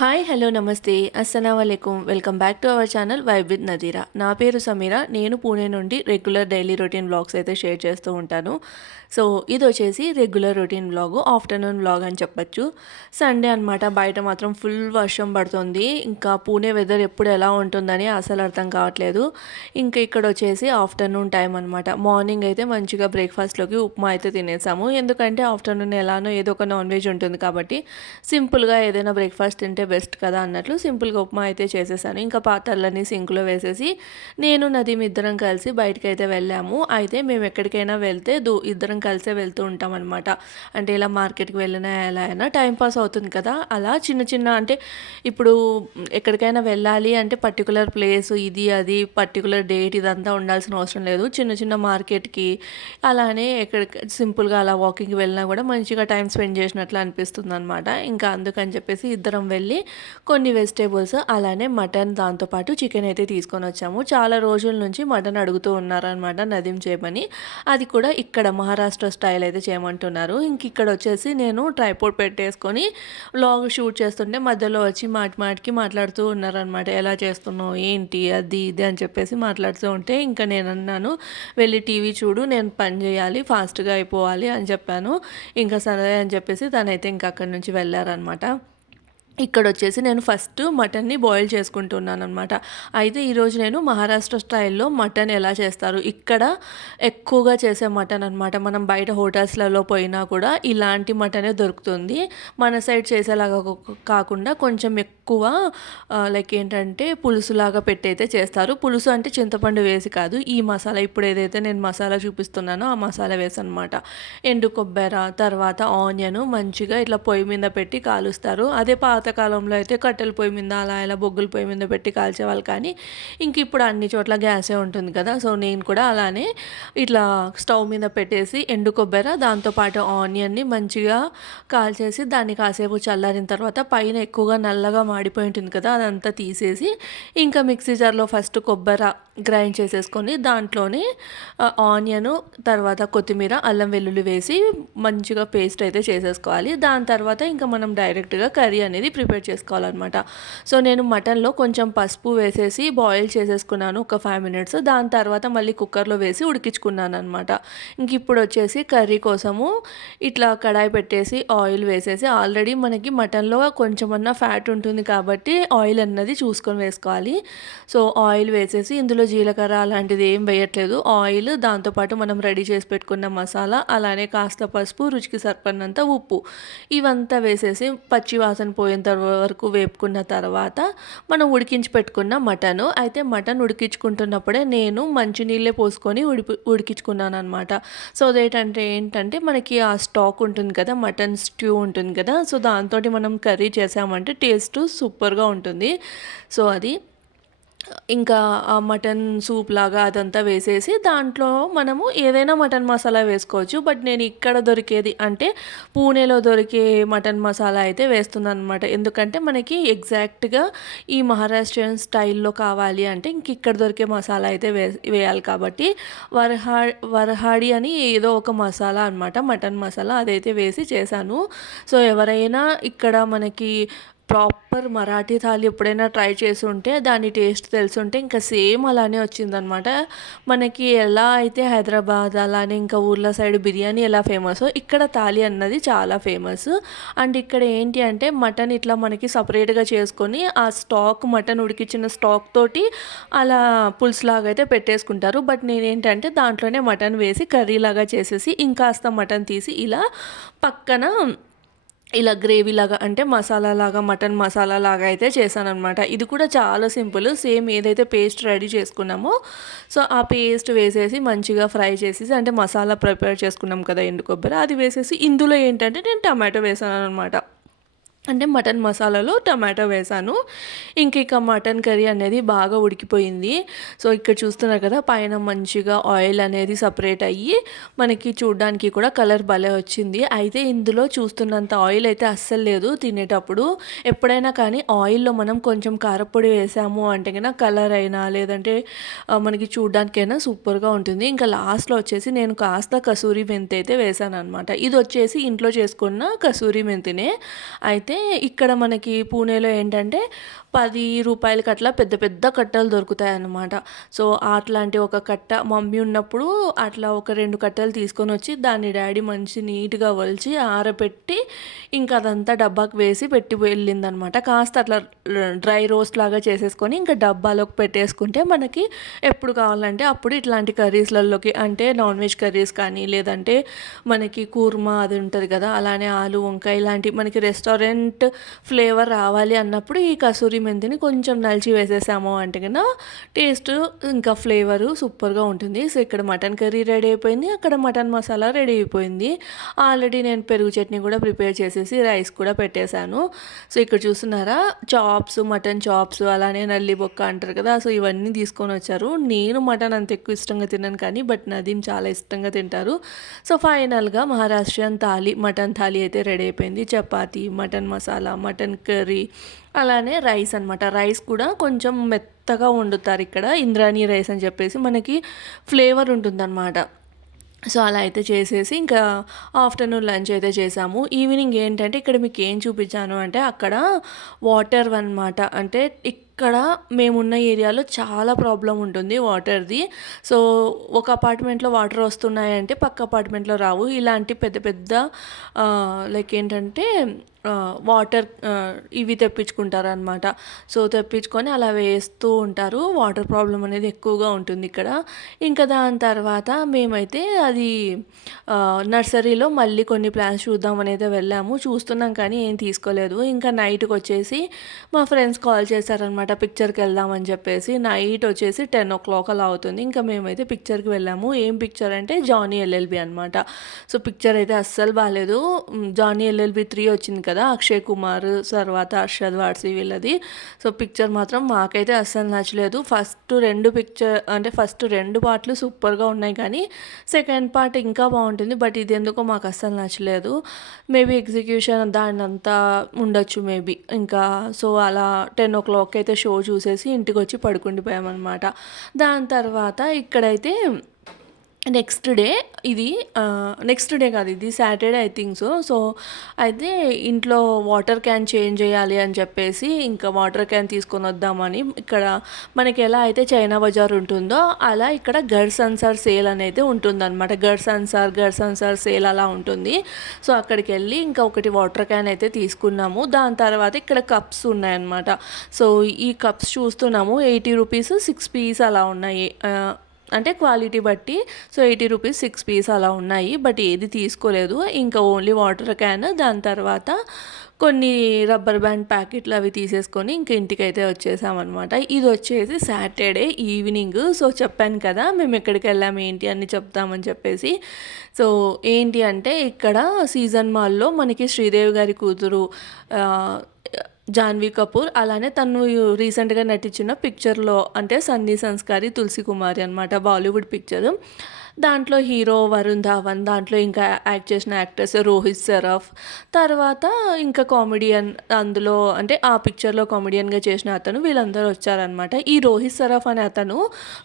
Hi hello నమస్తే అస్సలాముఅలైకుం welcome back to our channel vibe with Nadira. నా పేరు సమీర. నేను పూణే నుండి రెగ్యులర్ డైలీ రొటీన్ వ్లాగ్స్ అయితే షేర్ చేస్తూ ఉంటాను. సో ఇది వచ్చేసి regular routine vlog, afternoon vlog అని చెప్పొచ్చు. సండే అనమాట. బయట మాత్రం ఫుల్ వర్షం పడుతుంది. ఇంకా పూణే వెదర్ ఎప్పుడు ఎలా ఉంటుందని అసలు అర్థం కావట్లేదు. ఇంకా ఇక్కడ వచ్చేసి ఆఫ్టర్నూన్ టైం అనమాట. మార్నింగ్ అయితే మంచిగా బ్రేక్ఫాస్ట్లోకి ఉప్మా అయితే తినేసాము. ఎందుకంటే ఆఫ్టర్నూన్ ఎలానో ఏదో ఒక నాన్ వెజ్ ఉంటుంది కాబట్టి సింపుల్గా ఏదైనా బ్రేక్ఫాస్ట్ తింటే బెస్ట్ కదా అన్నట్లు సింపుల్గా ఉప్మా అయితే చేసేసాను. ఇంకా పాత్రలన్నీ సింక్లో వేసేసి నేను నదీమ్ ఇద్దరం కలిసి బయటకు అయితే వెళ్ళాము. అయితే మేము ఎక్కడికైనా వెళ్తే ఇద్దరం కలిసే వెళ్తూ ఉంటాం అనమాట. అంటే ఇలా మార్కెట్కి వెళ్ళినా ఎలా అయినా టైంపాస్ అవుతుంది కదా. అలా చిన్న చిన్న అంటే ఇప్పుడు ఎక్కడికైనా వెళ్ళాలి అంటే పర్టికులర్ ప్లేస్ ఇది అది పర్టికులర్ డేట్ ఇదంతా ఉండాల్సిన అవసరం లేదు. చిన్న చిన్న మార్కెట్కి అలానే ఎక్కడికి సింపుల్గా అలా వాకింగ్కి వెళ్ళినా కూడా మంచిగా టైం స్పెండ్ చేసినట్లు అనిపిస్తుంది అనమాట. ఇంకా అందుకని చెప్పేసి ఇద్దరం వెళ్ళి కొన్ని వెజిటేబుల్స్ అలానే మటన్ దాంతోపాటు చికెన్ అయితే తీసుకొని వచ్చాము. చాలా రోజుల నుంచి మటన్ అడుగుతూ ఉన్నారనమాట నదీమ్ చేయమని. అది కూడా ఇక్కడ మహారాష్ట్ర స్టైల్ అయితే చేయమంటున్నారు. ఇంక ఇక్కడ వచ్చేసి నేను ట్రైపోడ్ పెట్టేసుకొని వ్లాగ్ షూట్ చేస్తుంటే మధ్యలో వచ్చి మాటికి మాట్లాడుతూ ఉన్నారనమాట. ఎలా చేస్తున్నావు ఏంటి అది ఇది అని చెప్పేసి మాట్లాడుతూ ఉంటే ఇంకా నేను అన్నాను, వెళ్ళి టీవీ చూడు, నేను పని చేయాలి, ఫాస్ట్గా అయిపోవాలి అని చెప్పాను. ఇంకా సరే అని చెప్పేసి తనైతే ఇంకా అక్కడి నుంచి వెళ్ళారనమాట. ఇక్కడ వచ్చేసి నేను ఫస్ట్ మటన్ని బాయిల్ చేసుకుంటున్నాను అనమాట. అయితే ఈరోజు నేను మహారాష్ట్ర స్టైల్లో మటన్ ఎలా చేస్తారు ఇక్కడ ఎక్కువగా చేసే మటన్ అనమాట. మనం బయట హోటల్స్లలో పోయినా కూడా ఇలాంటి మటనే దొరుకుతుంది. మన సైడ్ చేసేలాగా కాకుండా కొంచెం ఎక్కువ లైక్ ఏంటంటే పులుసులాగా పెట్టి అయితే చేస్తారు. పులుసు అంటే చింతపండు వేసి కాదు, ఈ మసాలా ఇప్పుడు ఏదైతే నేను మసాలా చూపిస్తున్నానో ఆ మసాలా వేసి అనమాట. ఎండు కొబ్బరి తర్వాత ఆనియన్ మంచిగా ఇట్లా పొయ్యి మీద పెట్టి కాలుస్తారు. అదే పాతకాలంలో అయితే కట్టెల పొయ్యి మీద అలా ఇలా బొగ్గుల పొయ్యి మీద పెట్టి కాల్చేవాళ్ళు. కానీ ఇంక ఇప్పుడు అన్ని చోట్ల గ్యాసే ఉంటుంది కదా. సో నేను కూడా అలానే ఇట్లా స్టవ్ మీద పెట్టేసి ఎండు కొబ్బరి దాంతోపాటు ఆనియన్ని మంచిగా కాల్చేసి దాన్ని కాసేపు చల్లారిన తర్వాత పైన ఎక్కువగా నల్లగా మాడిపోయి ఉంటుంది కదా, అదంతా తీసేసి ఇంకా మిక్సీ జార్లో ఫస్ట్ కొబ్బరి గ్రైండ్ చేసేసుకొని దాంట్లోనే ఆనియను తర్వాత కొత్తిమీర అల్లం వెల్లుల్లి వేసి మంచిగా పేస్ట్ అయితే చేసేసుకోవాలి. దాని తర్వాత ఇంకా మనం డైరెక్ట్గా కర్రీ అనేది ప్రిపేర్ చేసుకోవాలన్నమాట. సో నేను మటన్లో కొంచెం పసుపు వేసేసి బాయిల్ చేసేసుకున్నాను ఒక 5 minutes. దాని తర్వాత మళ్ళీ కుక్కర్లో వేసి ఉడికించుకున్నాను అనమాట. ఇంక ఇప్పుడు వచ్చేసి కర్రీ కోసము ఇట్లా కడాయి పెట్టేసి ఆయిల్ వేసేసి, ఆల్రెడీ మనకి మటన్లో కొంచెమన్నా ఫ్యాట్ ఉంటుంది కాబట్టి ఆయిల్ అన్నది చూసుకొని వేసుకోవాలి. సో ఆయిల్ వేసేసి ఇందులో జీలకర్ర అలాంటిది ఏం వేయట్లేదు. ఆయిల్ దాంతోపాటు మనం రెడీ చేసి పెట్టుకున్న మసాలా అలానే కాస్త పసుపు రుచికి సరిపడినంత ఉప్పు ఇవంతా వేసేసి పచ్చి వాసన పోయేంత వరకు వేపుకున్న తర్వాత మనం ఉడికించి పెట్టుకున్న మటను. అయితే మటన్ ఉడికించుకుంటున్నప్పుడే నేను మంచినీళ్ళే పోసుకొని ఉడికించుకున్నాను అనమాట. సో అదేంటంటే ఏంటంటే మనకి ఆ స్టాక్ ఉంటుంది కదా, మటన్ స్ట్యూ ఉంటుంది కదా, సో దాంతో మనం కర్రీ చేసామంటే టేస్ట్ సూపర్గా ఉంటుంది. సో అది ఇంకా ఆ మటన్ సూప్ లాగా అదంతా వేసేసి దాంట్లో మనము ఏదైనా మటన్ మసాలా వేసుకోవచ్చు. బట్ నేను ఇక్కడ దొరికేది అంటే పూణేలో దొరికే మటన్ మసాలా అయితే వేస్తున్నాను అనమాట. ఎందుకంటే మనకి ఎగ్జాక్ట్గా ఈ మహారాష్ట్రియన్ స్టైల్లో కావాలి అంటే ఇంక ఇక్కడ దొరికే మసాలా అయితే వేయాలి కాబట్టి వరహాడి అని ఏదో ఒక మసాలా అనమాట, మటన్ మసాలా అదైతే వేసి చేశాను. సో ఎవరైనా ఇక్కడ మనకి ప్రాపర్ మరాఠీ థాలి ఎప్పుడైనా ట్రై చేసి ఉంటే దాని టేస్ట్ తెలుసుంటే ఇంకా సేమ్ అలానే వచ్చిందనమాట. మనకి ఎలా అయితే హైదరాబాద్ అలానే ఇంకా ఊర్ల సైడ్ బిర్యానీ ఎలా ఫేమసో ఇక్కడ థాలి అన్నది చాలా ఫేమస్. అండ్ ఇక్కడ ఏంటి అంటే మటన్ ఇట్లా మనకి సపరేట్గా చేసుకొని ఆ స్టాక్ మటన్ ఉడికించిన స్టాక్ తోటి అలా పులుసులాగా అయితే పెట్టేసుకుంటారు. బట్ నేనేంటంటే దాంట్లోనే మటన్ వేసి కర్రీలాగా చేసేసి ఇంకాస్త మటన్ తీసి ఇలా పక్కన ఇలా గ్రేవీ లాగా అంటే మసాలా లాగా మటన్ మసాలా లాగా అయితే చేశానమాట. ఇది కూడా చాలా సింపుల్. సేమ్ ఏదైతే పేస్ట్ రెడీ చేసుకున్నామో సో ఆ పేస్ట్ వేసేసి మంచిగా ఫ్రై చేసేసి అంటే మసాలా ప్రిపేర్ చేసుకున్నాం కదా ఎండు కొబ్బరి, అది వేసేసి ఇందులో ఏంటంటే నేను టమాటో వేసాను అనమాట. అంటే మటన్ మసాలాలో టమాటో వేసాను. ఇక మటన్ కర్రీ అనేది బాగా ఉడికిపోయింది. సో ఇక్కడ చూస్తున్నారు కదా పైన మంచిగా ఆయిల్ అనేది సపరేట్ అయ్యి మనకి చూడడానికి కూడా కలర్ భలే వచ్చింది. అయితే ఇందులో చూస్తున్నంత ఆయిల్ అయితే అస్సలు లేదు తినేటప్పుడు. ఎప్పుడైనా కానీ ఆయిల్లో మనం కొంచెం కారపొడి వేసాము అంటే కన్నా కలర్ అయినా లేదంటే మనకి చూడడానికైనా సూపర్గా ఉంటుంది. ఇంకా లాస్ట్లో వచ్చేసి నేను కాస్త కసూరి మెంతి అయితే వేసాను అనమాట. ఇది వచ్చేసి ఇంట్లో చేసుకున్న కసూరి మెంతినే. అయితే అయితే ఇక్కడ మనకి పూణేలో ఏంటంటే ₹10కి అట్లా పెద్ద పెద్ద కట్టలు దొరుకుతాయన్నమాట. సో, అట్లాంటి ఒక కట్ట మమ్మీ ఉన్నప్పుడు అట్లా ఒక 2 కట్టెలు తీసుకొనొచ్చి దాన్ని డ్యాడీ మంచి నీట్‌గా ఒలిచి ఆరబెట్టి ఇంకా అదంతా డబ్బాకి వేసి పెట్టి వెళ్ళిందనమాట. కాస్త అట్లా డ్రై రోస్ట్ లాగా చేసేసుకొని ఇంకా డబ్బాలోకి పెట్టేసుకుంటే మనకి ఎప్పుడు కావాలంటే అప్పుడు ఇట్లాంటి కర్రీస్‌లల్లోకి అంటే నాన్ వెజ్ కర్రీస్ కానీ లేదంటే మనకి కూర్మా అది ఉంటది కదా! అలానే ఆలు వంకాయ ఇలాంటి మనకి రెస్టారెంట్ ఫ్లేవర్ రావాలి అన్నప్పుడు ఈ కసూరి మెంతిని కొంచెం నలిచి వేసేసాము అంటే గన టేస్ట్ ఇంకా ఫ్లేవరు సూపర్‌గా ఉంటుంది. సో, ఇక్కడ మటన్ కర్రీ రెడీ అయిపోయింది. అక్కడ మటన్ మసాలా రెడీ అయిపోయింది. ఆల్రెడీ నేను పెరుగు చట్నీ కూడా ప్రిపేర్ చేసేసి రైస్ కూడా పెట్టేశాను. సో, ఇక్కడ చూస్తున్నారా చాప్స్, మటన్ చాప్స్ అలానే నల్లి బొక్క అంటారు కదా! సో, ఇవన్నీ తీసుకొనొచ్చారు. నేను మటన్ అంత ఎక్కువ ఇష్టంగా తినను కానీ బట్ నదీమ్ చాలా ఇష్టంగా తింటారు. సో, ఫైనల్‌గా మహారాష్ట్రియన్ థాలీ, మటన్ థాలీ అయితే రెడీ అయిపోయింది. Chapati, mutton masala, mutton curry అలానే రైస్ అనమాట. రైస్ కూడా కొంచెం మెత్తగా వండుతారు ఇక్కడ. ఇంద్రాణి రైస్ అని చెప్పేసి మనకి ఫ్లేవర్ ఉంటుందన్నమాట. సో, అలా అయితే చేసేసి ఇంకా ఆఫ్టర్‌నూన్ లంచ్ అయితే చేసాము. ఈవినింగ్ ఏంటంటే ఇక్కడ మీకు ఏం చూపించాను అంటే అక్కడ వాటర్ అనమాట. అంటే ఇక్కడ మేమున్న ఏరియాలో చాలా ప్రాబ్లమ్ ఉంటుంది వాటర్‌ది. సో, ఒక అపార్ట్మెంట్‌లో వాటర్ వస్తున్నాయంటే పక్క అపార్ట్మెంట్‌లో రావు. ఇలాంటి పెద్ద పెద్ద లైక్ ఏంటంటే వాటర్ ఇవి తెప్పించుకుంటారనమాట. సో, తెప్పించుకొని అలా వేస్తూ ఉంటారు. వాటర్ ప్రాబ్లమ్ అనేది ఎక్కువగా ఉంటుంది ఇక్కడ. ఇంకా దాని తర్వాత మేమైతే అది నర్సరీలో మళ్ళీ కొన్ని ప్లాంట్స్ చూద్దామని అయితే వెళ్ళాము. చూస్తున్నాం కానీ ఏం తీసుకోలేదు. ఇంకా నైట్‌కొచ్చేసి మా ఫ్రెండ్స్ కాల్ చేశారనమాట పిక్చర్‌కి వెళ్దామని చెప్పేసి. నైట్ వచ్చేసి 10:00 అలా అవుతుంది. ఇంకా మేమైతే పిక్చర్‌కి వెళ్ళాము. ఏం పిక్చర్ అంటే జానీ ఎల్ఎల్‌బి అనమాట. సో, పిక్చర్ అయితే అస్సలు బాలేదు. జానీ ఎల్ఎల్‌బి 3 వచ్చింది కదా! అక్షయ్ కుమార్, తర్వాత అర్షద్ వాడ్సి వీళ్ళది. సో, పిక్చర్ మాత్రం మాకైతే అస్సలు నచ్చలేదు. ఫస్ట్ 2 పార్ట్‌లు సూపర్‌గా ఉన్నాయి కానీ సెకండ్ పార్ట్ ఇంకా బాగుంటుంది. బట్ ఇది ఎందుకో మాకు అస్సలు నచ్చలేదు. మేబీ ఎగ్జిక్యూషన్ దాన్నంతా ఉండొచ్చు మేబీ. ఇంకా సో, అలా 10:00 అయితే షో చూసేసి ఇంటికొచ్చి పడుకుండిపోయామన్నమాట. దాని తర్వాత ఇక్కడైతే నెక్స్ట్ డే ఇది నెక్స్ట్ డే కాదు, ఇది Saturday I think so. So, అయితే ఇంట్లో వాటర్ క్యాన్ చేంజ్ చేయాలి అని చెప్పేసి ఇంకా వాటర్ క్యాన్ తీసుకొని వద్దామని ఇక్కడ మనకి ఎలా అయితే చైనా బజార్ ఉంటుందో అలా ఇక్కడ గర్ సన్సార్ సేల్ అనేది ఉంటుందన్నమాట. గర్ సన్సార్ సేల్ అలా ఉంటుంది. సో, అక్కడికి వెళ్ళి ఇంకా ఒకటి వాటర్ క్యాన్ అయితే తీసుకున్నాము. దాని తర్వాత ఇక్కడ కప్స్ ఉన్నాయన్నమాట. సో, ఈ కప్స్ చూస్తున్నాము ₹80 6 పీస్ అలా ఉన్నాయి. అంటే క్వాలిటీ బట్టి సో ₹80 6 పీస్ అలా ఉన్నాయి. బట్ ఏది తీసుకోలేదు. ఇంకా ఓన్లీ వాటర్ క్యాన్, దాని తర్వాత కొన్ని రబ్బర్ బ్యాండ్ ప్యాకెట్లు అవి తీసేసుకొని ఇంక ఇంటికైతే వచ్చేసామన్నమాట. ఇది వచ్చేసి సాటర్డే ఈవినింగ్. సో, చెప్పాను కదా మేము ఎక్కడికి వెళ్ళాము ఏంటి అని చెప్తామని చెప్పేసి. సో, ఏంటి అంటే ఇక్కడ సీజన్ మాల్లో మనకి శ్రీదేవి గారి కూతురు జాన్వీ కపూర్ అలానే తను రీసెంట్‌గా నటించిన పిక్చర్‌లో అంటే 'సన్నీ సంస్కారి తులసి కుమారి' అనమాట, బాలీవుడ్ పిక్చరు. దాంట్లో హీరో వరుణ్ ధావన్, దాంట్లో ఇంకా యాక్ట్ చేసిన యాక్టర్స్ రోహిత్ సరాఫ్, తర్వాత ఇంకా కామెడియన్ అందులో అంటే ఆ పిక్చర్‌లో కామెడియన్‌గా చేసిన అతను వీళ్ళందరూ వచ్చారనమాట. ఈ రోహిత్ సరాఫ్ అనే అతను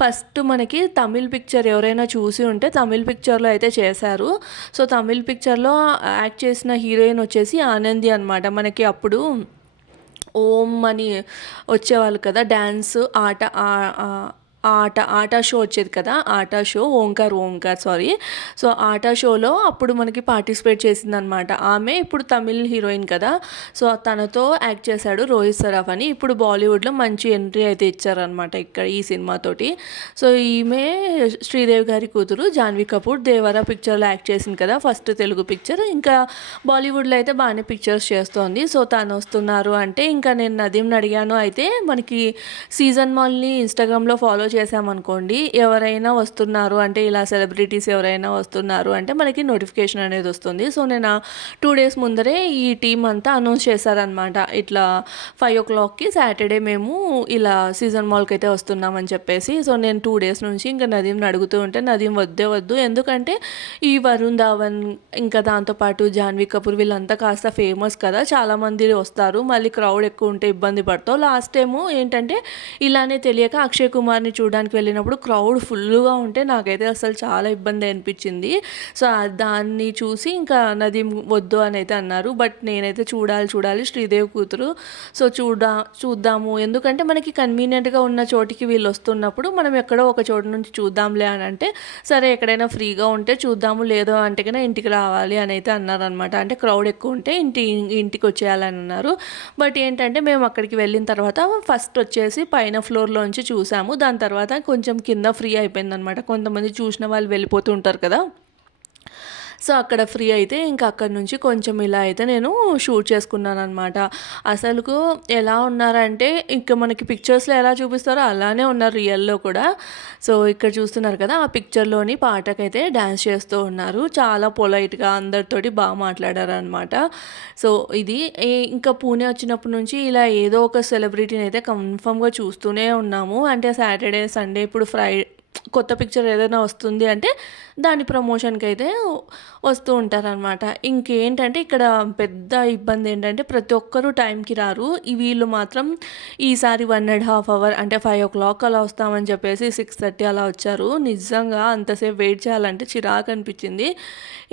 ఫస్ట్ మనకి తమిళ్ పిక్చర్ ఎవరైనా చూసి ఉంటే తమిళ్ పిక్చర్‌లో అయితే చేశారు. సో, తమిళ్ పిక్చర్‌లో యాక్ట్ చేసిన హీరోయిన్ వచ్చేసి ఆనంది అనమాట. మనకి అప్పుడు ఓం అని వచ్చేవాళ్ళు కదా డ్యాన్స్ ఆట షో వచ్చేది కదా, ఆట షో ఓంకార్ సారీ. సో, ఆట షోలో అప్పుడు మనకి పార్టిసిపేట్ చేసిందనమాట ఆమె. ఇప్పుడు తమిళ్ హీరోయిన్ కదా, సో తనతో యాక్ట్ చేశాడు రోహిత్ సరాఫ్ అని. ఇప్పుడు బాలీవుడ్లో మంచి ఎంట్రీ అయితే ఇచ్చారనమాట ఇక్కడ ఈ సినిమాతోటి. సో, ఈమె శ్రీదేవి గారి కూతురు జాన్వీ కపూర్ దేవరా పిక్చర్లో యాక్ట్ చేసింది కదా, ఫస్ట్ తెలుగు పిక్చర్. ఇంకా బాలీవుడ్లో అయితే బాగానే పిక్చర్స్ చేస్తోంది. సో, తను వస్తున్నారు అంటే ఇంకా నేను నదీమ్ని అడిగాను. అయితే మనకి సీజన్ మాల్ని ఇన్స్టాగ్రామ్లో ఫాలో చేసామనుకోండి, ఎవరైనా వస్తున్నారు అంటే ఇలా సెలబ్రిటీస్ ఎవరైనా వస్తున్నారు అంటే మనకి నోటిఫికేషన్ అనేది వస్తుంది. సో, నేను 2 డేస్ ముందరే ఈ టీం అంతా అనౌన్స్ చేశారనమాట. ఇట్లా 5:00కి సాటర్డే మేము ఇలా సీజన్ మాల్కి అయితే వస్తున్నామని చెప్పేసి. సో, నేను 2 డేస్ నుంచి ఇంకా నదీమ్ని అడుగుతూ ఉంటే నదీమ్ వద్దు, ఎందుకంటే ఈ వరుణ్ ధావన్ ఇంకా దాంతోపాటు జాన్వీ కపూర్ వీళ్ళంతా కాస్త ఫేమస్ కదా, చాలామంది వస్తారు, మళ్ళీ క్రౌడ్ ఎక్కువ ఉంటే ఇబ్బంది పడతావు. లాస్ట్ టైము ఏంటంటే ఇలానే తెలియక అక్షయ్ కుమార్ని చూడడానికి వెళ్ళినప్పుడు క్రౌడ్ ఫుల్‌గా ఉంటే నాకైతే అసలు చాలా ఇబ్బంది అనిపించింది. సో, దాన్ని చూసి ఇంకా నదీం వద్దు అనైతే అన్నారు. బట్ నేనైతే చూడాలి శ్రీదేవి కూతురు. సో, చూద్దాము. ఎందుకంటే మనకి కన్వీనియంట్‌గా ఉన్న చోటికి వీళ్ళొస్తున్నప్పుడు మనం ఎక్కడో ఒక చోటు నుంచి చూద్దాంలే అనంటే, సరే ఎక్కడైనా ఫ్రీగా ఉంటే చూద్దాము. లేదు అంటే గన ఇంటికి రావాలి అనైతే అన్నారనమాట. అంటే క్రౌడ్ ఎక్కువుంటే ఇంటికొచ్చేయాలని అన్నారు. బట్ ఏంటంటే మేము అక్కడికి వెళ్ళిన తర్వాత ఫస్ట్ వచ్చేసి పైన ఫ్లోర్‌లోంచి చూసాము. దాని తర్వాత కొంచెం కింద ఫ్రీ అయిపోయిందనమాట. కొంతమంది చూసిన వాళ్ళు వెళ్ళిపోతూ ఉంటారు కదా! సో, అక్కడ ఫ్రీ అయితే ఇంకా అక్కడి నుంచి కొంచెం ఇలా అయితే నేను షూట్ చేసుకున్నాననమాట. అసలుకు ఎలా ఉన్నారంటే ఇంక మనకి పిక్చర్స్‌లో ఎలా చూపిస్తారో అలానే ఉన్నారు రియల్‌లో కూడా. సో, ఇక్కడ చూస్తున్నారు కదా! ఆ పిక్చర్‌లోని పాటకైతే డాన్స్ చేస్తూ ఉన్నారు. చాలా పొలైట్‌గా అందరితోటి మాట్లాడారనమాట. సో, ఇది ఇంకా పూణే వచ్చినప్పటి నుంచి ఇలా ఏదో ఒక సెలబ్రిటీని అయితే కన్ఫర్మ్‌గా చూస్తూనే ఉన్నాము. అంటే సాటర్‌డే, సండే ఇప్పుడు కొత్త పిక్చర్ ఏదైనా వస్తుంది అంటే దాని ప్రమోషన్‌కైతే వస్తూ ఉంటారనమాట. ఇంకేంటంటే ఇక్కడ పెద్ద ఇబ్బంది ఏంటంటే ప్రతి ఒక్కరు టైంకి రారు. వీళ్ళు మాత్రం ఈసారి 1½ అవర్ అంటే 5:00 అలా వస్తామని చెప్పేసి 6:30 అలా వచ్చారు. నిజంగా అంతసేపు వెయిట్ చేయాలంటే చిరాకనిపించింది.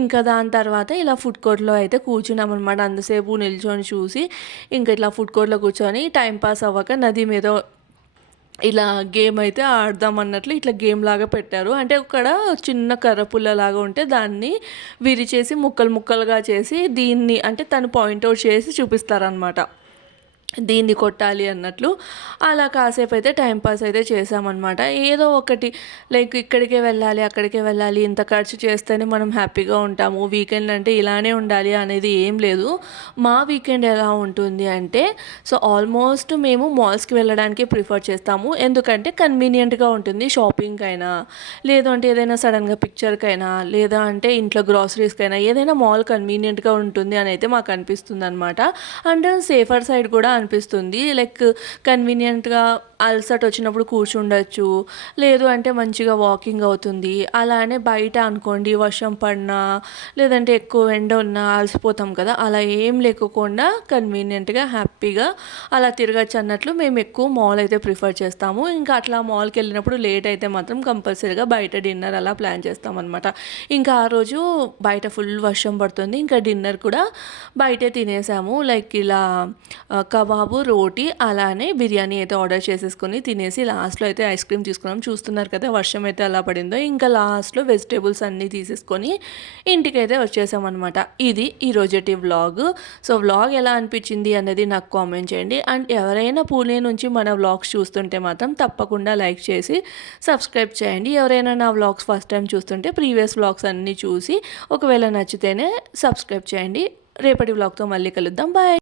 ఇంకా దాని తర్వాత ఇలా ఫుడ్ కోర్ట్‌లో అయితే కూర్చున్నామనమాట. అంతసేపు నిల్చొని చూసి ఇంక ఇట్లా ఫుడ్ కోర్ట్‌లో కూర్చొని టైం పాస్ అవ్వక నది మీద ఇలా గేమ్ అయితే ఆడదాం అన్నట్లు ఇట్లా గేమ్ లాగా పెట్టారు. అంటే అక్కడ చిన్న కర్ర పుల్లలాగా ఉంటే దాన్ని విరిచేసి ముక్కలు ముక్కలుగా చేసి దీన్ని అంటే తను పాయింట్ ఔట్ చేసి చూపిస్తారనమాట. దీన్ని కొట్టాలి అన్నట్లు. అలా కాసేపు అయితే టైం పాస్ అయితే చేశామనమాట. ఏదో ఒకటి లైక్ ఇక్కడికే వెళ్ళాలి, అక్కడికే వెళ్ళాలి, ఇంత ఖర్చు చేస్తేనే మనం హ్యాపీగా ఉంటాము. వీకెండ్ అంటే ఇలానే ఉండాలి అనేది ఏం లేదు. మా వీకెండ్ ఎలా ఉంటుంది అంటే సో, ఆల్మోస్ట్ మేము మాల్స్‌కి వెళ్ళడానికే ప్రిఫర్ చేస్తాము. ఎందుకంటే కన్వీనియంట్‌గా ఉంటుంది షాపింగ్‌కైనా, లేదు అంటే ఏదైనా సడన్‌గా పిక్చర్‌కైనా, లేదా అంటే ఇంట్లో గ్రాసరీస్‌కైనా ఏదైనా మాల్ కన్వీనియంట్‌గా ఉంటుంది అని అయితే మాకు అనిపిస్తుందనమాట. అండ్ సేఫర్ సైడ్ కూడా అనిపిస్తుంది. లైక్ కన్వీనియంట్‌గా అలసట వచ్చినప్పుడు కూర్చుండొచ్చు. లేదు అంటే మంచిగా వాకింగ్ అవుతుంది. అలానే బయట అనుకోండి వర్షం పడినా, లేదంటే ఎక్కువ ఎండ ఉన్నా అలసిపోతాం కదా! అలా ఏం లేకోకుండా కన్వీనియంట్‌గా, హ్యాపీగా అలా తిరగొచ్చు అన్నట్లు మేము ఎక్కువ మాల్ అయితే ప్రిఫర్ చేస్తాము. ఇంకా అట్లా మాల్‌కెళ్ళినప్పుడు లేట్ అయితే మాత్రం కంపల్సరీగా బయట డిన్నర్ అలా ప్లాన్ చేస్తామనమాట. ఇంకా ఆ రోజు బయట ఫుల్ వర్షం పడుతుంది. ఇంకా డిన్నర్ కూడా బయటే తినేసాము. లైక్ ఇలా కబాబు, రోటీ అలానే బిర్యానీ అయితే ఆర్డర్ చేసేసుకొని తినేసి లాస్ట్‌లో అయితే ఐస్ క్రీమ్ తీసుకున్నాం. చూస్తున్నారు కదా వర్షం అయితే ఎలా పడిందో. ఇంకా లాస్ట్‌లో వెజిటబుల్స్ అన్నీ తీసేసుకొని ఇంటికైతే వచ్చేసామనమాట. ఇది ఈరోజటి వ్లాగ్. సో, వ్లాగ్ ఎలా అనిపించింది అనేది నాకు కామెంట్ చేయండి. అండ్ ఎవరైనా పూణే నుంచి మన వ్లాగ్స్ చూస్తుంటే మాత్రం తప్పకుండా లైక్ చేసి సబ్స్క్రైబ్ చేయండి. ఎవరైనా నా వ్లాగ్స్ ఫస్ట్ టైం చూస్తుంటే ప్రీవియస్ వ్లాగ్స్ అన్నీ చూసి ఒకవేళ నచ్చితేనే సబ్స్క్రైబ్ చేయండి. రేపటి వ్లాగ్‌తో మళ్ళీ కలుద్దాం. బాయ్.